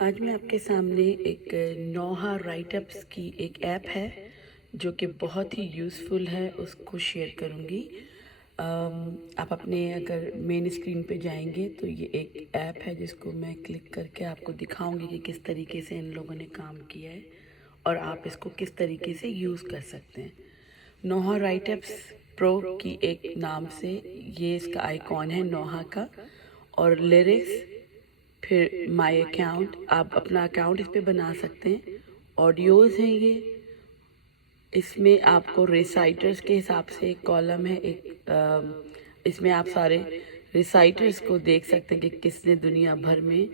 آج میں آپ کے سامنے ایک نوحہ رائٹ اپس کی ایک ایپ ہے جو کہ بہت ہی یوزفل ہے، اس کو شیئر کروں گی۔ آپ اپنے اگر مین اسکرین پہ جائیں گے تو یہ ایک ایپ ہے جس کو میں کلک کر کے آپ کو دکھاؤں گی کہ کس طریقے سے ان لوگوں نے کام کیا ہے اور آپ اس کو کس طریقے سے یوز کر سکتے ہیں۔ نوحہ رائٹ اپس پرو کی ایک نام سے یہ اس کا آئیکن ہے نوحہ کا، اور لیرکس، پھر مائی اکاؤنٹ، آپ اپنا اکاؤنٹ اس پہ بنا سکتے ہیں۔ آڈیوز ہیں یہ، اس میں آپ کو ریسائٹرز کے حساب سے ایک کالم ہے، اس میں آپ سارے ریسائٹرز کو دیکھ سکتے ہیں کہ کس نے دنیا بھر میں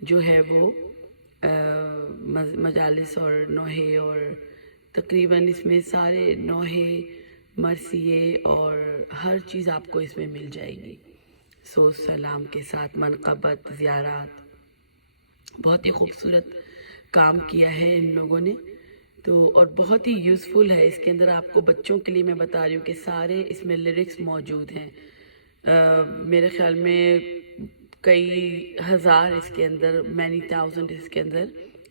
جو ہے وہ مجالس اور نوحے، اور تقریباً اس میں سارے نوحے، مرثیے اور ہر چیز آپ کو اس میں مل جائے گی، سوز سلام کے ساتھ، منقبت، زیارات۔ بہت ہی خوبصورت کام کیا ہے ان لوگوں نے تو، اور بہت ہی یوزفل ہے۔ اس کے اندر آپ کو بچوں کے لیے میں بتا رہی ہوں کہ سارے اس میں لیرکس موجود ہیں۔ میرے خیال میں کئی ہزار اس کے اندر، مینی تھاؤزنڈ اس کے اندر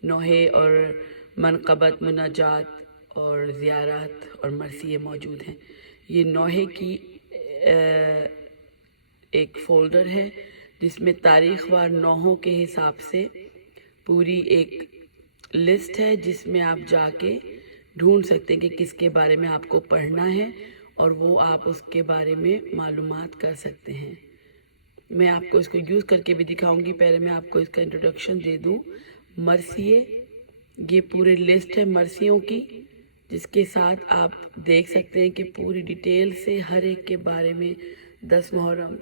نوحے اور منقبت، مناجات اور زیارات اور مرثیے موجود ہیں۔ یہ نوحے کی ایک فولڈر ہے جس میں تاریخ وار نوحوں کے حساب سے پوری ایک لسٹ ہے، جس میں آپ جا کے ڈھونڈ سکتے ہیں کہ کس کے بارے میں آپ کو پڑھنا ہے، اور وہ آپ اس کے بارے میں معلومات کر سکتے ہیں۔ میں آپ کو اس کو یوز کر کے بھی دکھاؤں گی، پہلے میں آپ کو اس کا انٹروڈکشن دے دوں۔ مرثیے، یہ پوری لسٹ ہے مرثیوں کی، جس کے ساتھ آپ دیکھ سکتے ہیں کہ پوری ڈیٹیل سے ہر ایک کے بارے میں 10 محرم،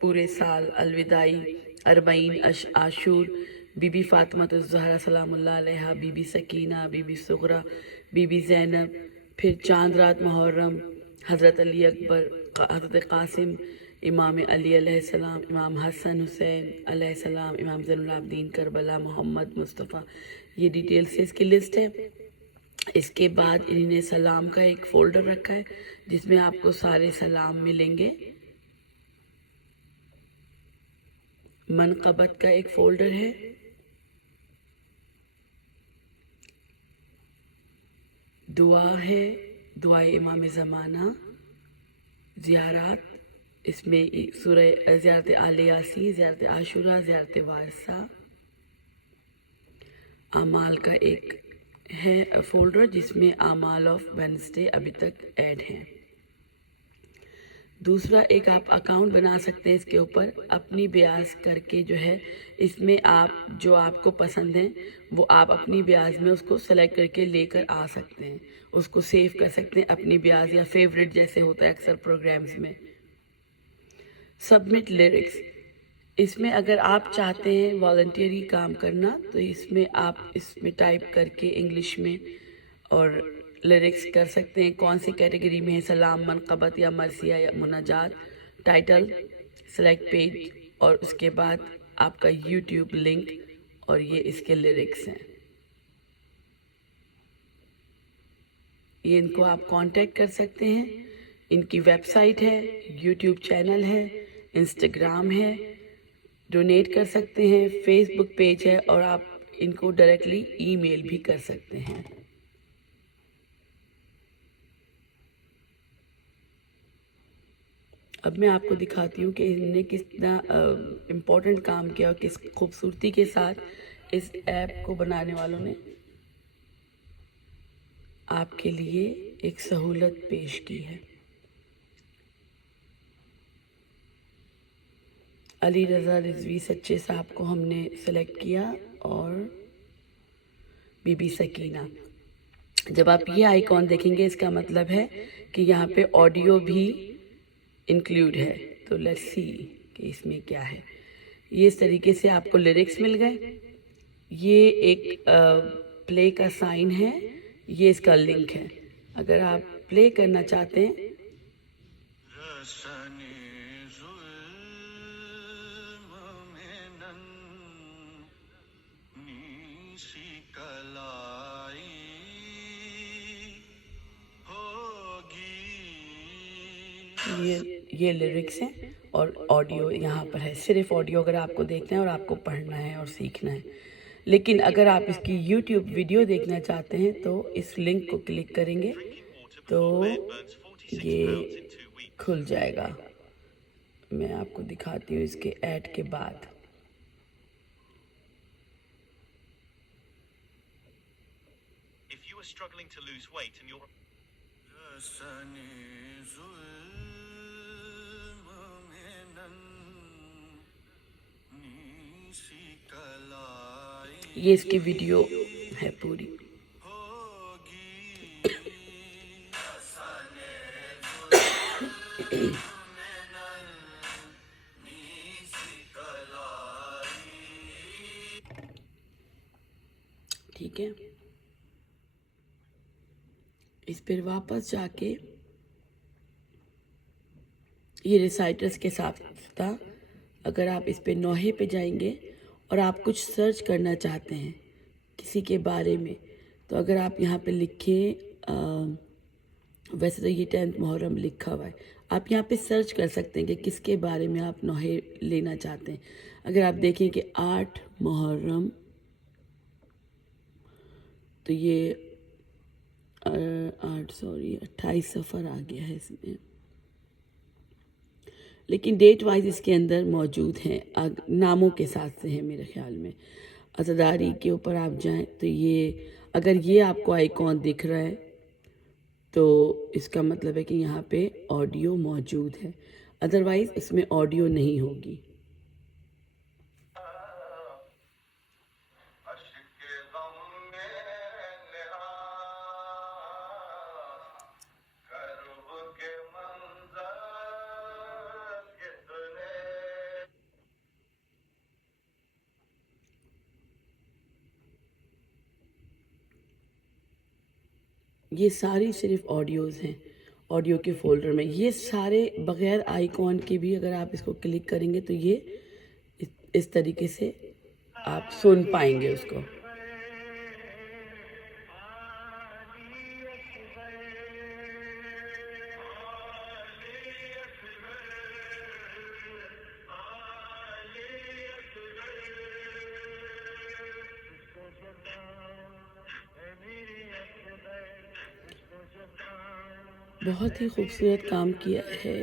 پورے سال، الوداعی، اربعین، عاشور، بی بی فاطمہ الزہرا سلام اللہ علیہا، بی بی سکینہ، بی بی سغرا، بی بی زینب، پھر چاند رات محرم، حضرت علی اکبر، حضرت قاسم، امام علی علیہ السلام، امام حسن حسین علیہ السلام، امام زین العابدین کربلا، محمد مصطفیٰ، یہ ڈیٹیل سے اس کی لسٹ ہے۔ اس کے بعد انہوں نے سلام کا ایک فولڈر رکھا ہے جس میں آپ کو سارے سلام ملیں گے۔ منقبت کا ایک فولڈر ہے، دعا ہے، دعائے امام زمانہ، زیارات، اس میں سورہ زیارت آل یاسین، زیارت عاشورہ، زیارت وارثہ، اعمال کا ایک ہے فولڈر جس میں اعمال آف وینسڈے ابھی تک ایڈ ہیں۔ دوسرا ایک آپ اکاؤنٹ بنا سکتے ہیں اس کے اوپر، اپنی بیاس کر کے جو ہے، اس میں آپ جو آپ کو پسند ہیں وہ آپ اپنی بیاس میں اس کو سلیکٹ کر کے لے کر آ سکتے ہیں، اس کو سیو کر سکتے ہیں اپنی بیاس یا فیوریٹ جیسے ہوتا ہے اکثر پروگرامز میں۔ سبمٹ لیرکس، اس میں اگر آپ چاہتے ہیں والنٹیری کام کرنا تو اس میں آپ اس میں ٹائپ کر کے انگلش میں اور لیرکس کر سکتے ہیں، کون سی کیٹیگری میں ہے، سلام، منقبت یا مرثیہ یا مناجات، ٹائٹل، سلیکٹ پیج، اور اس کے بعد آپ کا یوٹیوب لنک، اور یہ اس کے لیرکس ہیں۔ یہ ان کو آپ کانٹیکٹ کر سکتے ہیں، ان کی ویب سائٹ ہے، یوٹیوب چینل ہے، انسٹاگرام ہے، ڈونیٹ کر سکتے ہیں، فیس بک پیج ہے، اور آپ ان کو ڈائریکٹلی ای میل بھی کر سکتے ہیں۔ اب میں آپ کو دکھاتی ہوں کہ ان نے کتنا امپورٹنٹ کام کیا اور کس خوبصورتی کے ساتھ اس ایپ کو بنانے والوں نے آپ کے لیے ایک سہولت پیش کی ہے۔ علی رضا رضوی سچے صاحب کو ہم نے سلیکٹ کیا، اور بی بی سکینہ۔ جب آپ یہ آئیکن دیکھیں گے اس کا مطلب ہے کہ یہاں پہ آڈیو بھی انکلوڈ ہے، تو لیٹس سی کہ اس میں کیا ہے۔ یہ اس طریقے سے آپ کو لیرکس مل گئے، یہ ایک پلے کا سائن ہے، یہ اس کا لنک ہے، اگر آپ پلے کرنا چاہتے ہیں یہ لیرکس ہیں، اور آڈیو یہاں پر ہے، صرف آڈیو اگر آپ کو دیکھنا ہے اور آپ کو پڑھنا ہے اور سیکھنا ہے۔ لیکن اگر آپ اس کی یوٹیوب ویڈیو دیکھنا چاہتے ہیں تو اس لنک کو کلک کریں گے تو یہ کھل جائے گا. میں آپ کو دکھاتی ہوں اس کے ایڈ کے بعد. یہ اس کی ویڈیو ہے پوری. ٹھیک ہے, اس پر واپس جا کے یہ ریسائٹرز کے ساتھ تھا. اگر آپ اس پہ نوحے پہ جائیں گے اور آپ کچھ سرچ کرنا چاہتے ہیں کسی کے بارے میں, تو اگر آپ یہاں پہ لکھیں, ویسے تو یہ 10 محرم لکھا ہوا ہے, آپ یہاں پہ سرچ کر سکتے ہیں کہ کس کے بارے میں آپ نوحے لینا چاہتے ہیں. اگر آپ دیکھیں کہ 8 محرم, تو یہ 28 سفر آ گیا ہے اس میں, لیکن ڈیٹ وائز اس کے اندر موجود ہیں, ناموں کے ساتھ سے ہیں میرے خیال میں. عزاداری کے اوپر آپ جائیں تو یہ, اگر یہ آپ کو آئیکن دکھ رہا ہے تو اس کا مطلب ہے کہ یہاں پہ آڈیو موجود ہے, ادروائز اس میں آڈیو نہیں ہوگی. یہ ساری صرف آڈیوز ہیں, آڈیو کے فولڈر میں. یہ سارے بغیر آئیکن کے بھی اگر آپ اس کو کلک کریں گے تو یہ اس طریقے سے آپ سن پائیں گے اس کو. بہت ہی خوبصورت کام کیا ہے.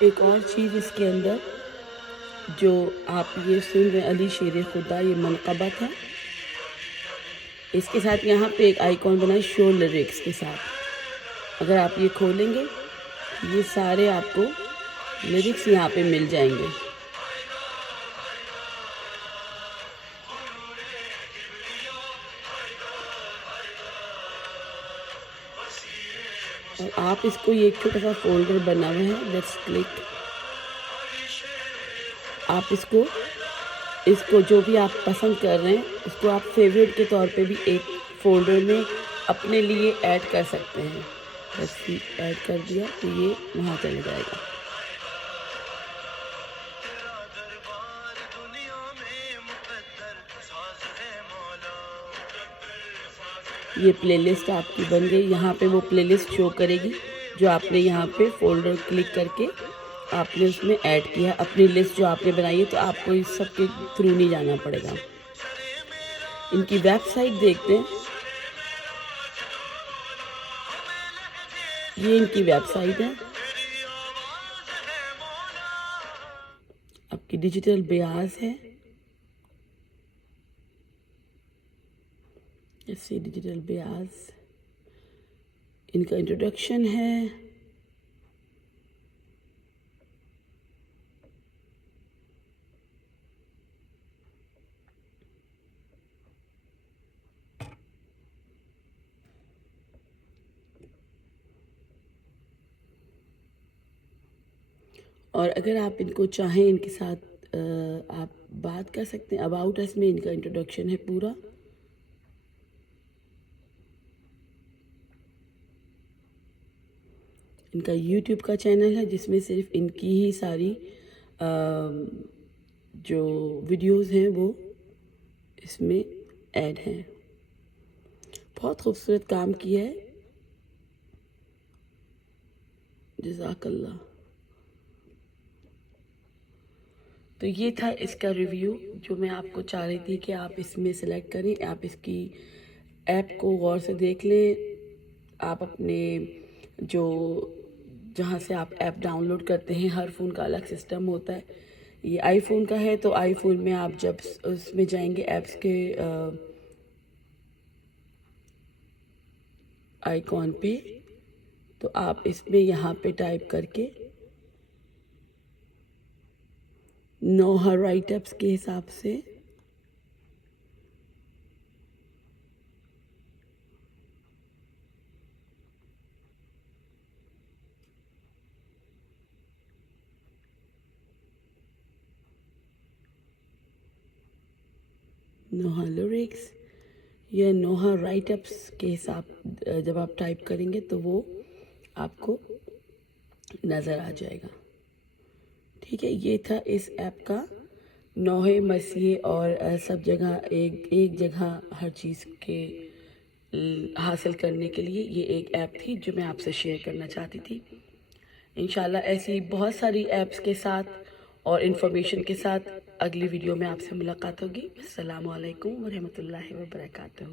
ایک اور چیز اس کے اندر جو آپ یہ سن رہے ہیں, علی شیر خدا, یہ منقبہ تھا. اس کے ساتھ یہاں پہ ایک آئیکن بنا ہے شو لیرکس کے ساتھ. اگر آپ یہ کھولیں گے یہ سارے آپ کو لیرکس یہاں پہ مل جائیں گے. اور آپ اس کو, یہ ایک چھوٹا سا فولڈر بنا ہوا ہے, لیٹس کلک. آپ اس کو جو بھی آپ پسند کر رہے ہیں اس کو آپ فیوریٹ کے طور پہ بھی ایک فولڈر میں اپنے لیے ایڈ کر سکتے ہیں. بس ایڈ کر دیا تو یہ وہاں چل جائے گا. یہ پلے لسٹ آپ کی بن گئی. یہاں پہ وہ پلے لسٹ شو کرے گی جو آپ نے یہاں پہ فولڈر کلک کر کے آپ نے اس میں ایڈ کیا اپنی لسٹ جو آپ نے بنائی ہے. تو آپ کو اس سب کے تھرو نہیں جانا پڑے گا. ان کی ویب سائٹ دیکھتے ہیں. یہ ان کی ویب سائٹ ہے. آپ کی ڈیجیٹل بیاز ہے. ایسے ڈیجیٹل بیاز, ان کا انٹروڈکشن ہے. اور اگر آپ ان کو چاہیں ان کے ساتھ آپ بات کر سکتے ہیں. اباؤٹ اس میں ان کا انٹروڈکشن ہے پورا. ان کا یوٹیوب کا چینل ہے جس میں صرف ان کی ہی ساری جو ویڈیوز ہیں وہ اس میں ایڈ ہیں. بہت خوبصورت کام کیا ہے. جزاک اللہ. تو یہ تھا اس کا ریویو جو میں آپ کو چاہ رہی تھی کہ آپ اس میں سلیکٹ کریں. آپ اس کی ایپ کو غور سے دیکھ لیں. آپ اپنے جہاں سے آپ ایپ ڈاؤن لوڈ کرتے ہیں ہر فون کا الگ سسٹم ہوتا ہے. یہ آئی فون کا ہے تو آئی فون میں آپ جب اس میں جائیں گے ایپس کے آئیکن پہ تو آپ اس میں یہاں پہ ٹائپ کر کے نوحہ رائٹ اپس کے حساب سے نوحہ لیرکس یا نوحہ رائٹ اپس کے حساب جب آپ ٹائپ کریں گے تو وہ آپ کو نظر آ جائے گا. ٹھیک ہے. یہ تھا اس ایپ کا نوحہ مسیح اور سب جگہ ایک جگہ ہر چیز کے حاصل کرنے کے لیے یہ ایک ایپ تھی جو میں آپ سے شیئر کرنا چاہتی تھی. انشاءاللہ ایسی بہت ساری ایپس کے ساتھ اور انفارمیشن کے ساتھ اگلی ویڈیو میں آپ سے ملاقات ہوگی. السلام علیکم ورحمۃ اللہ وبرکاتہ.